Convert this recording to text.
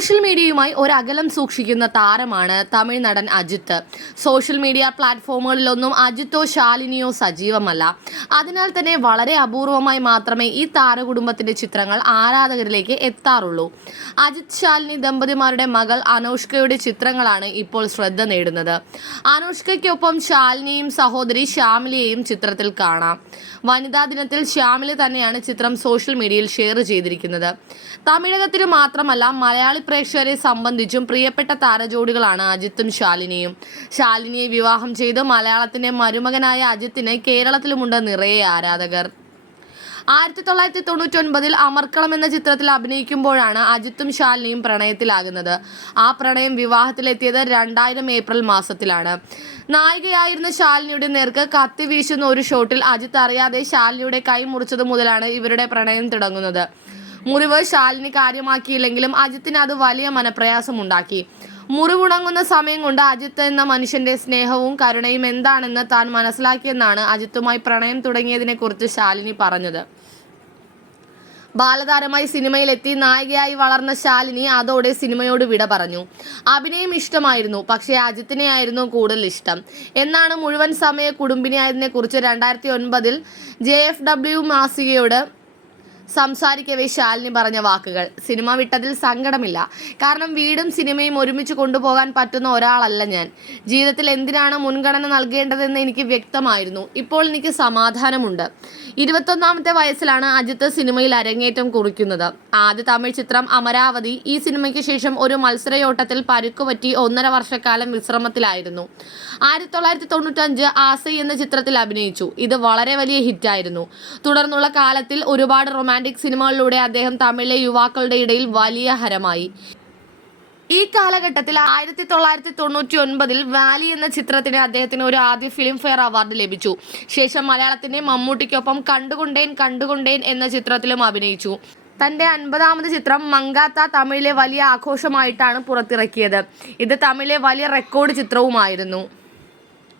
Social മീഡിയയുമായി ഒരകലം സൂക്ഷിക്കുന്ന താരമാണ് തമിഴ് നടൻ അജിത്ത്. സോഷ്യൽ മീഡിയ പ്ലാറ്റ്ഫോമുകളിലൊന്നും അജിത്തോ ശാലിനിയോ സജീവമല്ല. അതിനാൽ തന്നെ വളരെ അപൂർവമായി മാത്രമേ ഈ താരകുടുംബത്തിന്റെ ചിത്രങ്ങൾ ആരാധകരിലേക്ക് എത്താറുള്ളൂ. അജിത് ശാലിനി ദമ്പതിമാരുടെ മകൾ അനോഷ്കയുടെ ചിത്രങ്ങളാണ് ഇപ്പോൾ ശ്രദ്ധ നേടുന്നത്. അനോഷ്കയ്ക്കൊപ്പം ശാലിനിയും സഹോദരി ശ്യാമിലിയെയും ചിത്രത്തിൽ കാണാം. വനിതാ ദിനത്തിൽ ശ്യാമിലി തന്നെയാണ് ചിത്രം സോഷ്യൽ മീഡിയയിൽ ഷെയർ ചെയ്തിരിക്കുന്നത്. തമിഴകത്തിന് മാത്രമല്ല മലയാളി പ്രേക്ഷകരെ സംബന്ധിച്ചും പ്രിയപ്പെട്ട താരജോഡികളാണ് അജിത്തും ശാലിനിയും. ശാലിനിയെ വിവാഹം ചെയ്ത് മലയാളത്തിന്റെ മരുമകനായ അജിത്തിന് കേരളത്തിലുമുണ്ട് നിറയെ ആരാധകർ. ആയിരത്തി തൊള്ളായിരത്തി തൊണ്ണൂറ്റി ഒൻപതിൽ അമർക്കളം എന്ന ചിത്രത്തിൽ അഭിനയിക്കുമ്പോഴാണ് അജിത്തും ശാലിനിയും പ്രണയത്തിലാകുന്നത്. ആ പ്രണയം വിവാഹത്തിലെത്തിയത് രണ്ടായിരം ഏപ്രിൽ മാസത്തിലാണ്. നായികയായിരുന്ന ശാലിനിയുടെ നേർക്ക് കത്തി വീശുന്ന ഒരു ഷോട്ടിൽ അജിത്ത് അറിയാതെ ശാലിനിയുടെ കൈ മുറിച്ചത് മുതലാണ് ഇവരുടെ പ്രണയം തുടങ്ങുന്നത്. മുറിവ് ശാലിനി കാര്യമാക്കിയില്ലെങ്കിലും അജിത്തിന് അത് വലിയ മനപ്രയാസമുണ്ടാക്കി. മുറിവുണങ്ങുന്ന സമയം കൊണ്ട് അജിത്ത് എന്ന മനുഷ്യന്റെ സ്നേഹവും കരുണയും എന്താണെന്ന് താൻ മനസ്സിലാക്കിയെന്നാണ് അജിത്തുമായി പ്രണയം തുടങ്ങിയതിനെക്കുറിച്ച് ശാലിനി പറഞ്ഞത്. ബാലതാരമായി സിനിമയിലെത്തി നായികയായി വളർന്ന ശാലിനി അതോടെ സിനിമയോട് വിട പറഞ്ഞു. അഭിനയം ഇഷ്ടമായിരുന്നു പക്ഷേ അജിത്തിനെയായിരുന്നു കൂടുതൽ ഇഷ്ടം. എന്നാണ് മുഴുവൻ സമയ കുടുംബിനിയായതിനെ കുറിച്ച് രണ്ടായിരത്തി ഒൻപതിൽ ജെ എഫ് ഡബ്ല്യു മാസികയോട് സംസാരിക്കവേ ശാലിനി പറഞ്ഞ വാക്കുകൾ. സിനിമ വിട്ടതിൽ സങ്കടമില്ല. കാരണം വീടും സിനിമയും ഒരുമിച്ച് കൊണ്ടുപോകാൻ പറ്റുന്ന ഒരാളല്ല ഞാൻ. ജീവിതത്തിൽ എന്തിനാണ് മുൻഗണന നൽകേണ്ടതെന്ന് എനിക്ക് വ്യക്തമായിരുന്നു. ഇപ്പോൾ എനിക്ക് സമാധാനമുണ്ട്. ഇരുപത്തൊന്നാമത്തെ വയസ്സിലാണ് അജിത്ത് സിനിമയിൽ അരങ്ങേറ്റം കുറിക്കുന്നത്. ആദ്യ തമിഴ് ചിത്രം അമരാവതി ഈ സിനിമയ്ക്ക് ശേഷം ഒരു മത്സരയോട്ടത്തിൽ പരുക്കുപറ്റി ഒന്നര വർഷക്കാലം വിശ്രമത്തിലായിരുന്നു. ആയിരത്തി തൊള്ളായിരത്തി തൊണ്ണൂറ്റഞ്ച് ആസൈ എന്ന ചിത്രത്തിൽ അഭിനയിച്ചു. ഇത് വളരെ വലിയ ഹിറ്റായിരുന്നു. തുടർന്നുള്ള കാലത്തിൽ ഒരുപാട് റൊമാന്റിക് സിനിമകളിലൂടെ അദ്ദേഹം തമിഴിലെ യുവാക്കളുടെ ഇടയിൽ വലിയ ഹരമായി. ഈ കാലഘട്ടത്തിൽ ആയിരത്തി തൊള്ളായിരത്തി തൊണ്ണൂറ്റി ഒൻപതിൽ വാലി എന്ന ചിത്രത്തിന് അദ്ദേഹത്തിന് ഒരു ആദ്യ ഫിലിം ഫെയർ അവാർഡ് ലഭിച്ചു. ശേഷം മലയാളത്തിന്റെ മമ്മൂട്ടിക്കൊപ്പം കണ്ടുകൊണ്ടേൻ കണ്ടുകൊണ്ടേൻ എന്ന ചിത്രത്തിലും അഭിനയിച്ചു. തന്റെ അൻപതാമത് ചിത്രം മങ്കാത്ത തമിഴിലെ വലിയ ആഘോഷമായിട്ടാണ് പുറത്തിറക്കിയത്. ഇത് തമിഴിലെ വലിയ റെക്കോർഡ് ചിത്രവുമായിരുന്നു.